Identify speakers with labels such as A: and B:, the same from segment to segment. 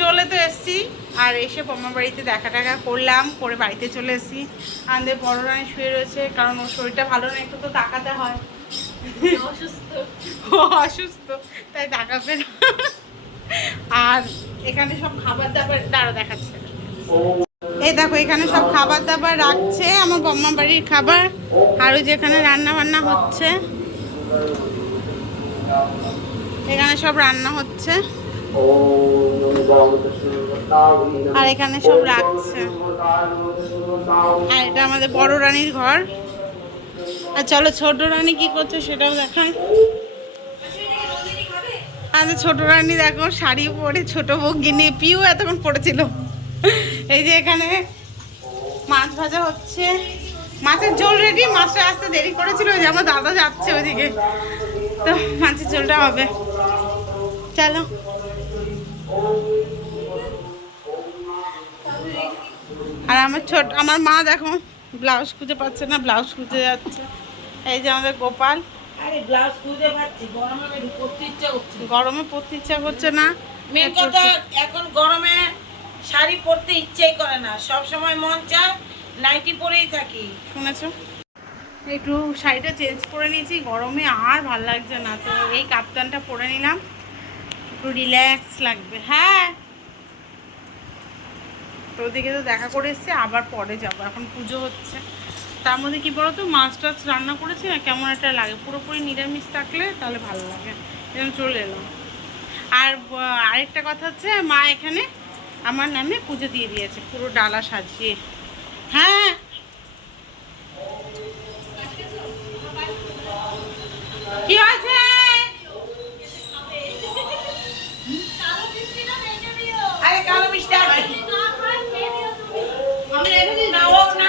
A: চলে তো এসছি আর এসে পম্মার বাড়িতে দেখা টাকা করলাম করে বাড়িতে চলে এসছি। আমাদের বড় রানী শুয়ে রয়েছে কারণ ওর শরীরটা ভালো না একটু তো তাকাতে হয়।
B: অসুস্থ।
A: ও অসুস্থ তাই তাকাবে না। আর এখানে সব খাবার দাবার দাঁড়া দেখাচ্ছে। এই দেখো এখানে সব খাবার দাবার রাখছে আমার বম্মা বাড়ির খাবার আর ওই যেখানে রান্না বান্না হচ্ছে। এখানে সব রান্না হচ্ছে। আর এখানে সব রাখছে। আর এটা আমাদের বড় রানীর ঘর। আর চলো, ছোট রানী কি করছে সেটাও দেখান। আমাদের ছোট রানী দেখো, শাড়ি পরে ছোট বগিনি পিউ এতক্ষণ পড়েছিল। এই যে এখানে মাছ ভাজা হচ্ছে। মাছের ঝোল রেডি মাছটা আসতে দেরি করেছিল যে আমার দাদা যাচ্ছে ওইদিকে। তো মাছের ঝোলটা হবে। চলো। আর আমার ছোট আমার মা দেখো ব্লাউজ খুঁজে পাচ্ছে না ব্লাউজ খুঁজে যাচ্ছে। এই যে আমাদের গোপাল।
C: গরমে পরতে
A: পড়তে ইচ্ছা করছে না।
C: মেন কথা এখন গরমে শাড়ি পরতে ইচ্ছেই করে না। সব সময় মন চায় নাইটি পরেই থাকি।
A: শুনেছো? একটু শাড়িটা চেঞ্জ করে নিয়েছি গরমে আর ভালো লাগছে না। তো এই কাপ্তানটা পরে নিলাম। একটু রিল্যাক্স লাগবে হ্যাঁ। তো ওদিকে তো দেখা করে এসছে, আবার পরে যাব, এখন পুজো হচ্ছে। তার মধ্যে কি বলতো মাছ টাছ রান্না করেছি না, কেমন একটা লাগে। পুরোপুরি নিরামিষ থাকলে তাহলে ভালো লাগে যেমন চলে এলাম। আর আরেকটা কথা হচ্ছে, মা এখানে আমার নামে পুজো দিয়ে দিয়েছে, পুরো ডালা সাজিয়ে। হ্যাঁ কি আছে
C: আরে কালো মিষ্টি আছে আমি রেখে না ও না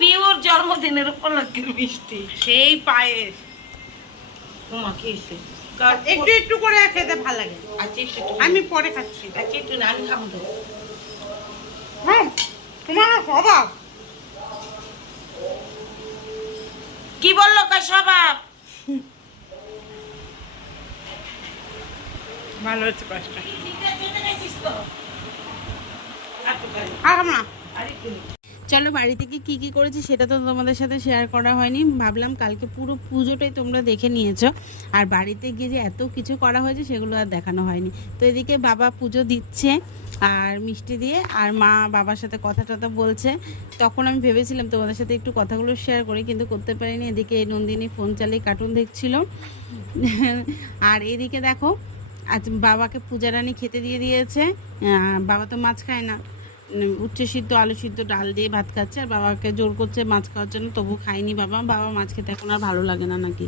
C: পিওর জন্মদিনের উপলক্ষের মিষ্টি।
A: সেই পায়েস।
C: তোমা কি?
A: একটু একটু করে খেতে ভালো লাগে।
C: আচ্ছা একটু।
A: আমি পরে খাচ্ছি।
C: আচ্ছা একটু না আমি খাব
A: হ্যাঁ তোমার স্বভাব।
C: কি বলল কা স্বভাব?
A: ভালো হচ্ছে
C: তো? আর
A: নে। চলো বাড়ি থেকে কি কি করেছি সেটা তো তোমাদের সাথে শেয়ার করা হয়নি। ভাবলাম কালকে পুরো পুজোটাই তোমরা দেখে নিয়েছো। আর বাড়িতে গিয়ে যে এত কিছু করা হয়েছে সেগুলো আর দেখানো হয়নি। তো এদিকে বাবা পুজো দিচ্ছে আর মিষ্টি দিয়ে আর মা বাবার সাথে কথা টথা বলছে। তখন আমি ভেবেছিলাম তোমাদের সাথে একটু কথাগুলো শেয়ার করি, কিন্তু করতে পারিনি। এদিকে নন্দিনী ফোন চালিয়ে কার্টুন দেখছিল। আর এদিকে দেখো, আজ বাবাকে পূজারানী খেতে দিয়ে দিয়েছে। বাবা তো মাছ খায় না। উচ্ছে সিদ্ধ আলু সিদ্ধ ডাল দিয়ে ভাত খাচ্ছে, আর বাবাকে জোর করছে মাছ খাওয়ার জন্য, তবু খায়নি বাবা। বাবা মাছ খেতে এখন আর ভালো লাগে না নাকি?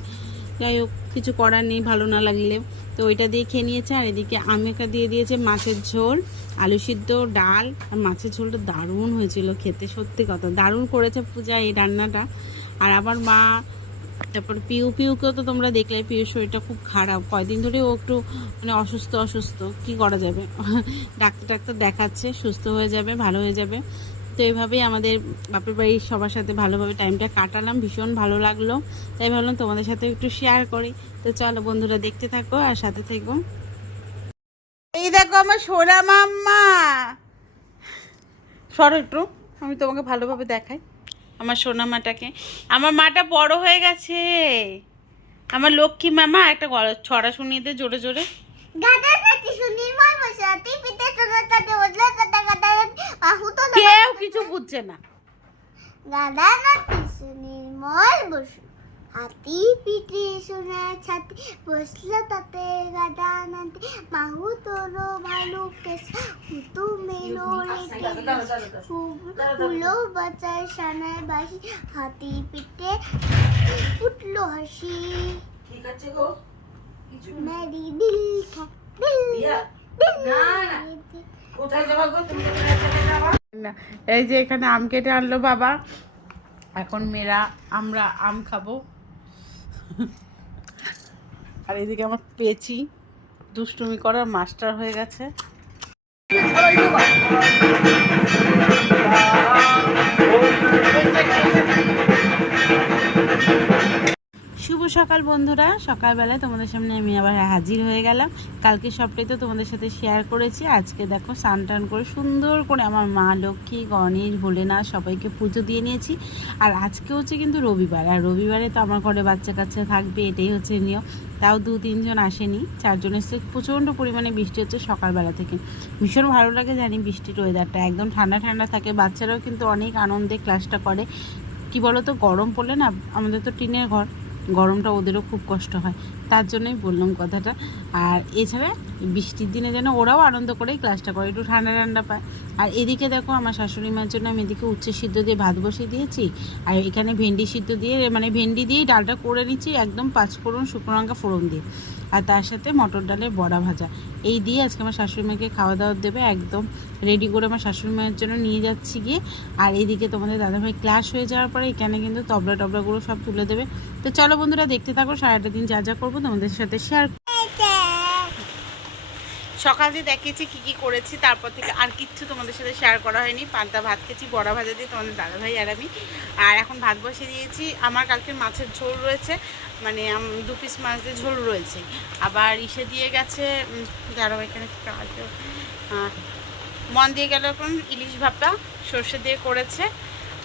A: যাই হোক, কিছু করার নেই, ভালো না লাগলে। তো ওইটা দিয়ে খেয়ে নিয়েছে, আর এদিকে আমেকা দিয়ে দিয়েছে মাছের ঝোল, আলু সিদ্ধ, ডাল, আর মাছের ঝোলটা দারুণ হয়েছিল খেতে, সত্যি কথা। দারুণ করেছে পূজা এই রান্নাটা। আর আবার মা তারপর পিউ পিউকেও তো তোমরা দেখলে, পিউর শরীরটা খুব খারাপ। কয়দিন ধরে ও একটু মানে অসুস্থ অসুস্থ। কি করা যাবে? ডাক্তার টাক্তার দেখাচ্ছে, সুস্থ হয়ে যাবে, ভালো হয়ে যাবে। তো এইভাবেই আমাদের বাপের বাড়ির সবার সাথে ভালোভাবে টাইমটা কাটালাম, ভীষণ ভালো লাগল। তাই ভাবলাম তোমাদের সাথে একটু শেয়ার করি। তো চলো বন্ধুরা, দেখতে থাকো আর সাথে থেকো। এই দেখো আমার সোনা মাম্মা। সরো একটু, আমি তোমাকে ভালোভাবে দেখাই। আমার সোনা মাটাকে। আমার মাটা বড় হয়ে গেছে। আমার লক্ষ্মী মামা একটা ছড়া শুনিয়ে দে জোরে জোরে। কেউ কিছু বুঝছে না।
B: গাদা নাতি সুনির্মল বসু হাতি পিঠে সোনার ছাতি বসল তাতে গাদা নাতি বাহু তোরো ভালো কেস হুতু মেলো ফুলো বাচ্চার সানায় বাসি হাতি পিঠে উঠল হাসি
C: ঠিক আছে গো
B: মেরি দিল দিল
C: না, না। কোথায় যাবা গো তুমি কোথায় চলে যাবা
A: না এই যে এখানে আম কেটে আনলো বাবা এখন মেয়েরা আমরা আম খাব। আর এদিকে আমার পেঁচি দুষ্টুমি করার মাস্টার হয়ে গেছে সকাল বন্ধুরা, সকালবেলায় তোমাদের সামনে আমি আবার হাজির হয়ে গেলাম। কালকে সবটাই তো তোমাদের সাথে শেয়ার করেছি। আজকে দেখো স্নান টান করে সুন্দর করে আমার মা, লক্ষ্মী, গণেশ, ভোলেনাথ সবাইকে পুজো দিয়ে নিয়েছি। আর আজকে হচ্ছে কিন্তু রবিবার, আর রবিবারে তো আমার ঘরে বাচ্চা কাচ্চা থাকবে, এটাই হচ্ছে নিয়ম। তাও দু, তিনজন আসেনি, চারজন এসে প্রচণ্ড পরিমাণে বৃষ্টি হচ্ছে সকালবেলা থেকে। ভীষণ ভালো লাগে জানি বৃষ্টির ওয়েদারটা একদম ঠান্ডা ঠান্ডা থাকে। বাচ্চারাও কিন্তু অনেক আনন্দে ক্লাসটা করে। কি বলো তো গরম পড়লে না, আমাদের তো টিনের ঘর। গরমটা ওদেরও খুব কষ্ট হয়। তার জন্যই বললাম কথাটা। আর এছাড়া বৃষ্টির দিনে যেন ওরাও আনন্দ করেই ক্লাসটা করে, একটু ঠান্ডা ঠান্ডা পায়। আর এদিকে দেখো আমার শাশুড়ি মার জন্য আমি এদিকে উচ্ছে সিদ্ধ দিয়ে ভাত বসিয়ে দিয়েছি। আর এখানে ভেন্ডি সিদ্ধ দিয়ে মানে ভেন্ডি দিয়েই ডালটা করে নিচ্ছি একদম পাঁচ ফোড়ন শুকনো লঙ্কা ফোড়ন দিয়ে। আর তার সাথে মটর ডালের বড়া ভাজা। এই দিয়ে আজকে আমার শাশুড়ি মাকে খাওয়া দাওয়া দেবে, একদম রেডি করে আমার শাশুড়ি মায়ের জন্য নিয়ে যাচ্ছি গিয়ে। আর এইদিকে তোমাদের দাদাভাই ক্লাস হয়ে যাওয়ার পরে এখানে কিন্তু তবলা টবলাগুলো সব তুলে দেবে। তো চলো বন্ধুরা দেখতে থাকো, সারাটা দিন যা যা করব তোমাদের সাথে শেয়ার সকাল দিয়ে দেখিয়েছি কি কি করেছি তারপর থেকে আর কিচ্ছু তোমাদের সাথে শেয়ার করা হয়নি। পান্তা ভাত খেয়েছি বড়া ভাজা দিয়ে তোমাদের দাদাভাই আর আমি। আর এখন ভাত বসিয়ে দিয়েছি। আমার কালকে মাছের ঝোল রয়েছে মানে দু পিস মাছ দিয়ে ঝোল রয়েছে। আবার ইসে দিয়ে গেছে কাজ আহ, মন দিয়ে গেল এখন ইলিশ ভাপা সর্ষে দিয়ে করেছে।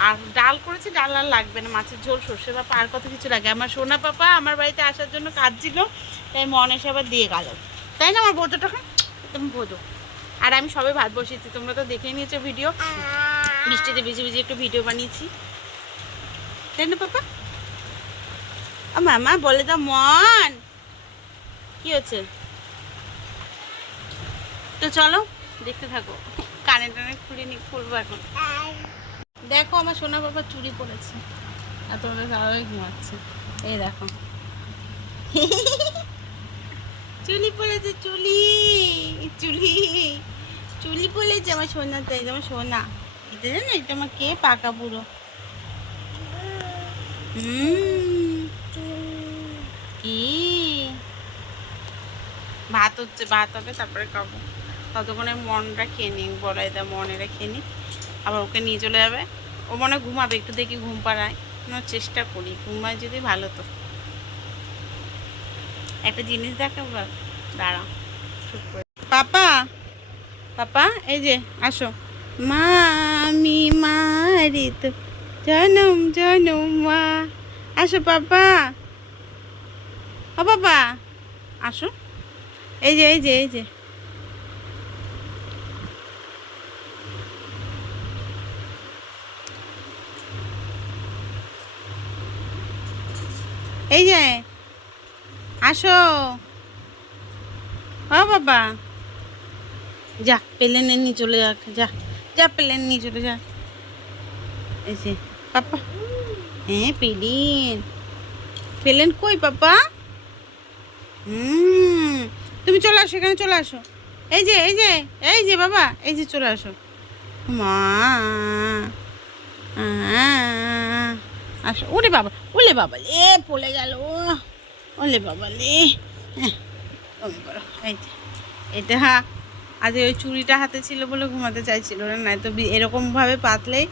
A: আর ডাল করেছি ডাল আর লাগবে না মাছের ঝোল সর্ষে ভাপা আর কত কিছু লাগে। আমার সোনা পাপা আমার বাড়িতে আসার জন্য কাজ ছিল তাই মন এসে আবার দিয়ে গেল। তাই না আমার বোঝোটাকে একদম বোঝো আর আমি সবে ভাত বসিয়েছি, তোমরা তো দেখে নিয়েছো ভিডিও বৃষ্টিতে ভিজে ভিজে একটু ভিডিও বানিয়েছি। তাই না, পাপা? মামা, বলে দাও মন। কি হচ্ছে তো চলো, দেখতে থাকো। কানে টানে খুলে নি খুলবো এখন। দেখো আমার সোনা বাবা চুরি পড়েছে। আর তোমাদের সবাই ঘুমাচ্ছে। এই দেখো। চুলি পড়েছে, চুলি চুলি চুলি পড়েছে আমার সোনাতে আমার সোনা। এটা জানো, এটা আমার কে? পাকা পুরো কি? ভাত হচ্ছে, ভাত হবে, তারপরে খাব। ততক্ষণে মনটা খেয়ে নিই বলাই দা মনেরা খেয়ে নিই আবার ওকে নিয়ে চলে যাবে। ও মনে ঘুমাবে, একটু দেখি ঘুম পাড়ায়। চেষ্টা করি, ঘুমায় যদি ভালো তো। একটা জিনিস দেখাবো দাঁড়া চুপ করে। পাপা? পাপা এই যে আসো। মা আমি মারি তো জনম জনম মা। আসো পাপা। ও পাপা আসো। এই যে এই যে এই যে। এই যে আসো। ও বাবা। যা, প্লেনে নিয়ে চলে যাক, যা যা, প্লেন নিয়ে চলে যা। যে, পাপা। হ্যাঁ প্লেন। প্লেন কই, পাপা? হুম, তুমি চলে আসো, এখানে চলে আসো। এই যে এই যে এই যে, বাবা, এই যে চলে আসো। মা। আসো। ওরে বাবা ওলে বাবা লে পড়ে গেল ওলে বাবা লে। হ্যাঁ, ওম করো, এই এটা আজ ওই চুড়িটা হাতে ছিল বলে ঘুমাতে চাইছিল না নয় তো এরকমভাবে পাতলেই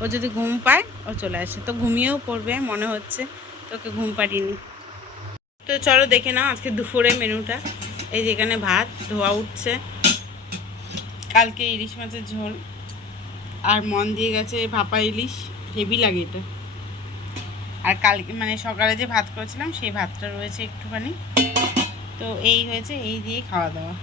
A: ও যদি ঘুম পায় ও চলে আসে। তো ঘুমিয়েও পড়বে মনে হচ্ছে তোকে ঘুম পাড়িনি। তো চলো দেখে নাও আজকে দুপুরে মেনুটা। এই যে এখানে ভাত ধোয়া উঠছে। কালকে ইলিশ মাছের ঝোল। আর মন দিয়ে গেছে ভাপা ইলিশ হেভি লাগে এটা। আর কালকে মানে সকালে যে ভাত করেছিলাম, সেই ভাতটা রয়েছে একটুখানি। তো এই হয়েছে, এই দিয়ে খাওয়া দাওয়া।